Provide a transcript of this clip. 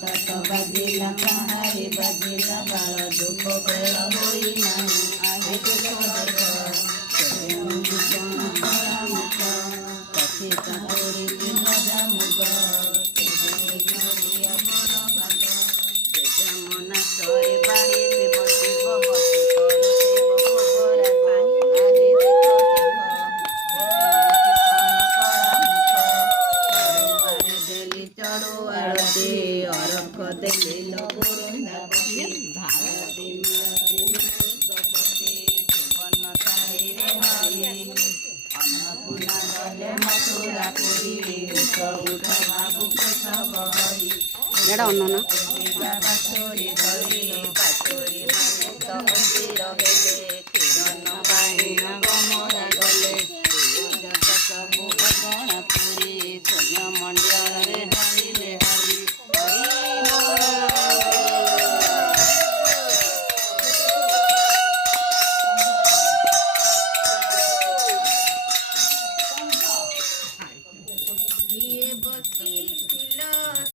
काक बाजिला कहारी बाजिला बाल धूप बेल होई नाही आहे कथी तोरी भजा मुग जमुना सोए बाड़ी से बसिब बसी पड़ुथिब भोगरा आरे देली चढ़ू आरती अरख देली लगुरुंदा अन्नपूर्णा गले मथुरा पुरी उठ उठ बाबू सब हरी पाचोरी धरी पाचोरी माने तो रहे